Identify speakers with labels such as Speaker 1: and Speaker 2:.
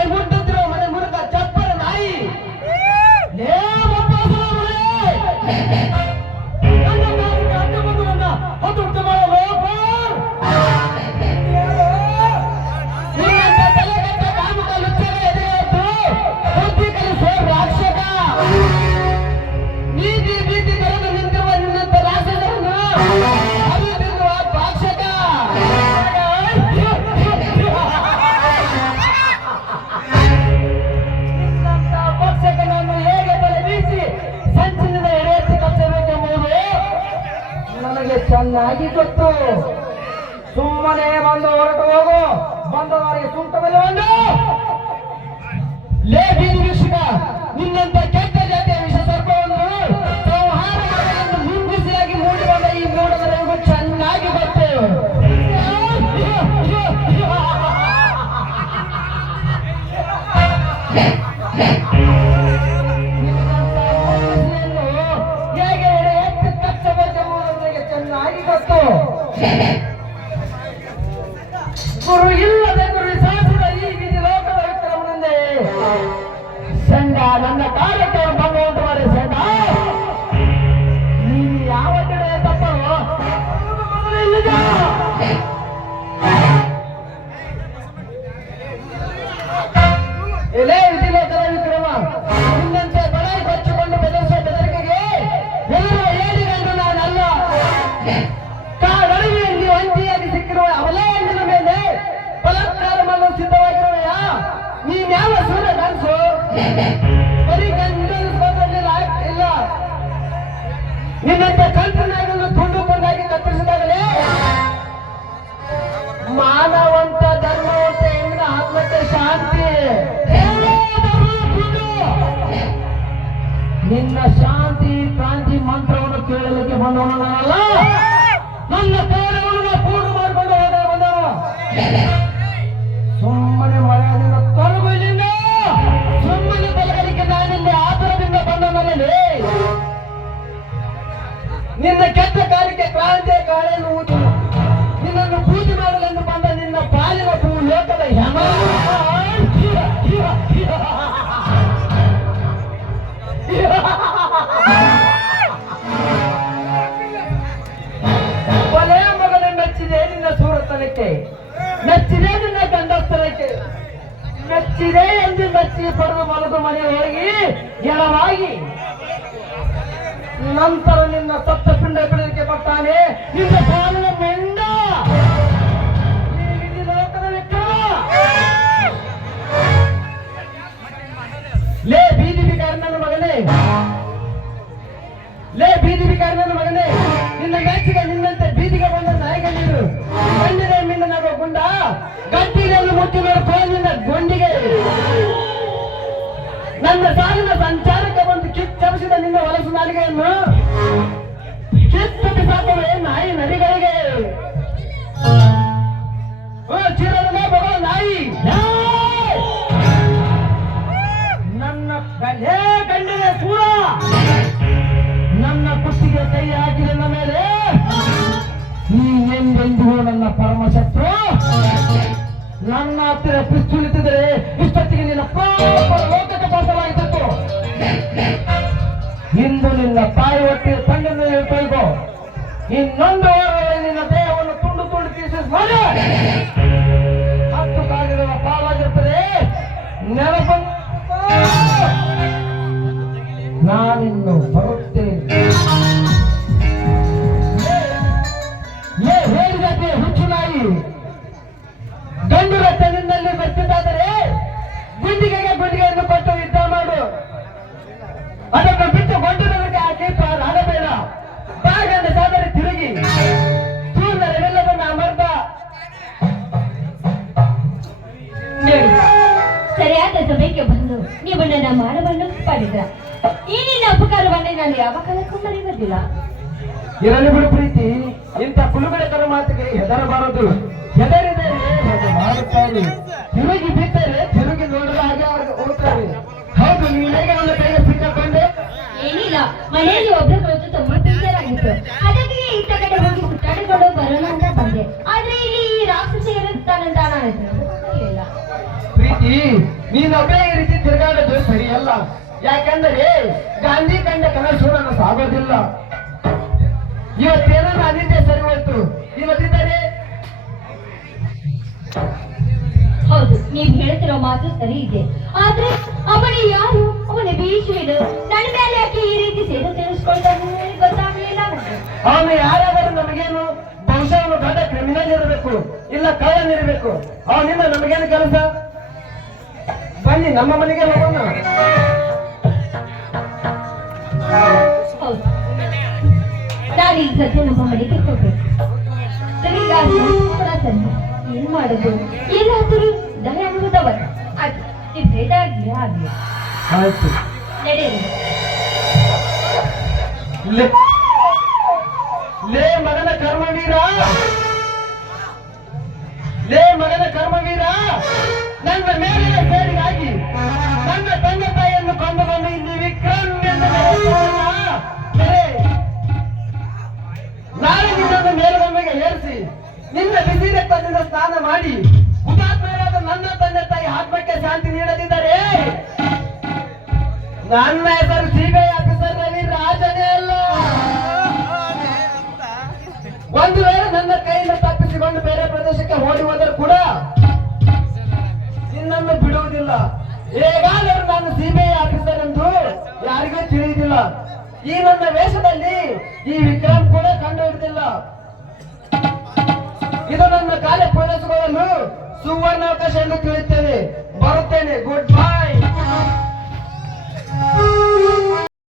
Speaker 1: নৈবুদ্য ನನಗೆ ಚೆನ್ನಾಗಿ ಗೊತ್ತು. ಸುಮ್ಮನೆ ಬಂದು ಹೊರಟು ಹೋಗು. ಬಂದವರಿಗೆ ಸುಂಟವಿಲ್ಲ ಒಂದು ಲೇ ಬೀದಿ ನಿನ್ನಂತ ಸಂಡ ನನ್ನ ಕಾರ್ಯಕ್ಕೆ ಭಂಗ ಉಂಟು ಯಾವ ಕಡೆ ತಪ್ಪಲು ಬರೀ ಗಂಡನ ಲಾಯಕ್ ಇಲ್ಲ. ನಿನ್ನಂತ ಕಲ್ಪನೆಗಳನ್ನು ತುಂಡು ತುಂಡಾಗಿ ಕತ್ತರಿಸಿದಾಗಲೇ ಮಾನವಂತ ಧರ್ಮವಂತ ಹೆಣ್ಣಿನ ಆತ್ಮಕ್ಕೆ ಶಾಂತಿ. ನಿನ್ನ ಶಾಂತಿ ಕ್ರಾಂತಿ ಮಂತ್ರವನ್ನು ಕೇಳಲಿಕ್ಕೆ ಬಂದವನು ನಾನಲ್ಲ. ನನ್ನ ಕಾರ್ಯವನ್ನು ಪೂರ್ಣ ಮಾಡಿಕೊಂಡು ಹೋದ ಬಂದವ ಸುಮ್ಮನೆ ನಿನ್ನ ಕೆಟ್ಟ ಕಾರ್ಯಕ್ಕೆ ಕ್ರಾಂತಿಯ ಕಾಲೇನು ಊದಿ ನಿನ್ನನ್ನು ಪೂಜೆ ಮಾಡಲೆಂದು ಬಂದ ನಿನ್ನ ಪಾಲಿನ ಭೂ ಲೋಕದ ಯಮ. ಬಲೆ ಮೆಚ್ಚಿದೆ ನಿನ್ನ ಸೂರತನಕ್ಕೆ. ಮೆಚ್ಚಿದೆ ನಿನ್ನ ಗಂಡಸ್ತನಕ್ಕೆ ಮೆಚ್ಚಿದೆ ಎಂದು ಮೆಚ್ಚಿ ಪಡೆದು ಮಲಗು ಮನೆ ಹೋಗಿ ಗೆಳವಾಗಿ ನಂತರ ನಿನ್ನ ಸತ್ತ ಪಿಂಡ ಪಡೆಯಲಿಕ್ಕೆ ಬರ್ತಾನೆ. ನಿನ್ನ ಪಾಲಿನ ಮೆಂಡ. ಲೇ ಬೀದಿ ಬಿಕಾರಿ ನನ್ನ ಮಗನೇ. ಲೇ ಬೀದಿ ಬಿಕಾರಿ ನನ್ನ ಮಗನೇ. ನಿನ್ನ ಮೆಚ್ಚಿಗೆ ನಿನ್ನಂತೆ ಬೀದಿಗೆ ಬಂದ ನಾಯಕನಿರು ಬಂದಿದೆ ನಿನ್ನ ನಾವು ಗುಂಡ. ಗಟ್ಟಿಗೆಯಲ್ಲಿ ಮುಟ್ಟಿ ನಿನ್ನ ಗುಂಡಿಗೆ. ನನ್ನ ಸಾಲಿನ ಸಂಚಾರಕ್ಕೆ ಬಂದು ಕಿಚ್ಚರಿಸಿದ ನಿನ್ನ ಹೊಲಸು ನಾಲಿಗೆಯನ್ನು. ಕಿತ್ತು ಬಿಸಾಕುವೆ ನಾಯಿ ನರಿಗಳಿಗೆ. ನಾಯಿ! ನನ್ನ ಕಲೆ ಕಂಡಿದೆ ಸೂರ. ನನ್ನ ಕುತ್ತಿಗೆ ಕೈ ನನ್ನ ಮೇಲೆ. ನೀ ಎಂದೆಂದಿಗೂ ನನ್ನ ಪರಮ ಶತ್ರು. ನನ್ನ ಹತ್ತಿರ ಪಿಸ್ತುಲಿತಿದ್ರೆ ಇಷ್ಟೊತ್ತಿಗೆ ನಿನ್ನ ಪಾಪ ಇಂದು ನಿನ್ನ ತಾಯಿ ಒಟ್ಟಿ ತಂಡನ್ನು ಇನ್ನೊಂದು ವಾರದಲ್ಲಿ ನಿನ್ನ ದೇಹವನ್ನು ತುಂಡು ತುಂಡು ಪೀಸಸ್ ಮಾಡಿ ಹತ್ತು ಸಾವಿರ ಪಾಲಾಗಿರ್ತದೆ. ನೆನಪು ನಾನಿನ್ನು ಬರುತ್ತೇನೆ. ಹೇಳಿದಂತೆ ಹುಚ್ಚು ನಾಯಿ. ಗಂಡು ರಕ್ತ ನಿನ್ನಲ್ಲಿ ಬರ್ತಿದ್ದಾದರೆ ಗುಂಡಿಗೆಗೆ ಗುಂಡಿಗೆಯನ್ನು ಕೊಟ್ಟು ಯುದ್ಧ ಮಾಡು. ಅದನ್ನು ಬಾಗಂದ ಸಾದರೆ ತಿರುಗಿ. ಸೂರ್ಯರೆಲ್ಲವನ್ನ ಅಮರ್ದ
Speaker 2: ಸರಿಯಾದ ಸಭೆಗೆ ಬಂದು ನೀವು ನನ್ನ ಮಾಡವನ್ನು ಪಡೆದ. ಈ ನಿನ್ನ ಉಪಕಾರವನ್ನೇ ನಾನು ಯಾವ ಕಾಲಕ್ಕೂ ಮರೆಯುವುದಿಲ್ಲ.
Speaker 1: ಇರಲಿ ಬಿಡು ಪ್ರೀತಿ ಇಂಥ ಕುಲುಗಡೆತರ ಮಾತಿಗೆ ಹೆದರಬಾರದು. ಹೆದರಿದರೆ ಹೇಗೆ ಮಾಡುತ್ತಾರೆ. ತಿರುಗಿ ಬಿದ್ದರೆ ತಿರುಗಿ ನೋಡಲು ಹಾಗೆ ಅವ್ರಿಗೆ ಹೋಗ್ತಾರೆ ಹೌದು ನೀನು ಹೇಗೆ ನನ್ನ ಕೈಗೆ ಸಿಕ್ಕಕೊಂಡೆ?
Speaker 2: ಏನಿಲ್ಲ ಮನೆಯಲ್ಲಿ ಒಬ್ರು
Speaker 1: ನೀನೊಬ್ಬೇ ಈ ರೀತಿ ತಿರುಗಾಡೋದು ಸರಿಯಲ್ಲ. ಯಾಕಂದರೆ ಗಾಂಧಿ ಕಂಡ ಕನಸು ನನ್ನ ಸಾಗೋದಿಲ್ಲ. ಇವತ್ತೇನೋ ನಾನಿದ್ದೆ ಸರಿ ಹೋಯ್ತು. ಇವತ್ತಿದ್ದಾರೆ?
Speaker 2: ಹೌದು ನೀವು ಹೇಳ್ತಿರೋ ಮಾತು ಸರಿ ಇದೆ. ಆದ್ರೆ ಅವನ ಯಾರು? ಅವನ ಭೀಷ್ಮನು ನನ್ನ ಮೇಲೆ ಯಾಕೆ ಈ ರೀತಿ ಸೇಡು ತಿಳಿಸ್ಕೊಳ್ತಾನೆ ಗೊತ್ತಾಗ್ಲಿಲ್ಲ
Speaker 1: ಅವನು ಯಾರಾದರೂ ನಮಗೇನು ಬಹುಶಃ ಅವನು ದೊಡ್ಡ ಕ್ರಿಮಿನಲ್ ಇರಬೇಕು ಇಲ್ಲ ಕಳ್ಳನಿರಬೇಕು ಅವನಿಂದ ನಮಗೇನು ಕೆಲಸ? ಬನ್ನಿ ನಮ್ಮ ಮನೆಗೆ ಹೋಗೋಣ.
Speaker 2: ನಾನು ಸದ್ಯ ನಮ್ಮ ಮನೆಗೆ ಹೋಗ್ಬೇಕು. ಏನ್ ಮಾಡೋದು? ಏನಾದರೂ ದಯ ಅದು ನೀವು ಆಗ್ಲಿ.
Speaker 1: ಆಯ್ತು. ಲೇ ಮಗನ ಕರ್ಮವೀರ ಲೇ ಮಗನ ಕರ್ಮವೀರ ಬಿಸಿ ಸ್ನಾನ ಮಾಡಿ ಹುತಾತ್ಮರಾದ ನನ್ನ ತಂದೆ ತಾಯಿ ಆತ್ಮಕ್ಕೆ ಶಾಂತಿ ನೀಡದಿದ್ದರೆ ನನ್ನ ಹೆಸರು ಸಿಬಿಐ ಆಫೀಸರ್ ರವಿ ರಾಜನೇ ಅಲ್ಲ. ಒಂದು ವೇಳೆ ನನ್ನ ಕೈಯಿಂದ ತಪ್ಪಿಸಿಕೊಂಡು ಬೇರೆ ಪ್ರದೇಶಕ್ಕೆ ಓಡಿ ಹೋದರೂ ಕೂಡ ನಿನ್ನನ್ನು ಬಿಡುವುದಿಲ್ಲ. ಹೇಗಾದರೂ ನಾನು ಸಿಬಿಐ ಆಫೀಸರ್ ಎಂದು ಯಾರಿಗೂ ತಿಳಿಯುವುದಿಲ್ಲ. ಈ ನನ್ನ ವೇಷದಲ್ಲಿ ಈ ವಿಕ್ರಮ್ ಕೂಡ ಕಂಡು ಹಿಡಿದಿಲ್ಲ. ಇದು ನನ್ನ ಕಾರ್ಯ ಪೂರೈಸಿಕೊಳ್ಳಲು ಸುವರ್ಣ ಅವಕಾಶ ಎಂದು ತಿಳಿಯುತ್ತೇನೆ. ಬರುತ್ತೇನೆ. Good bye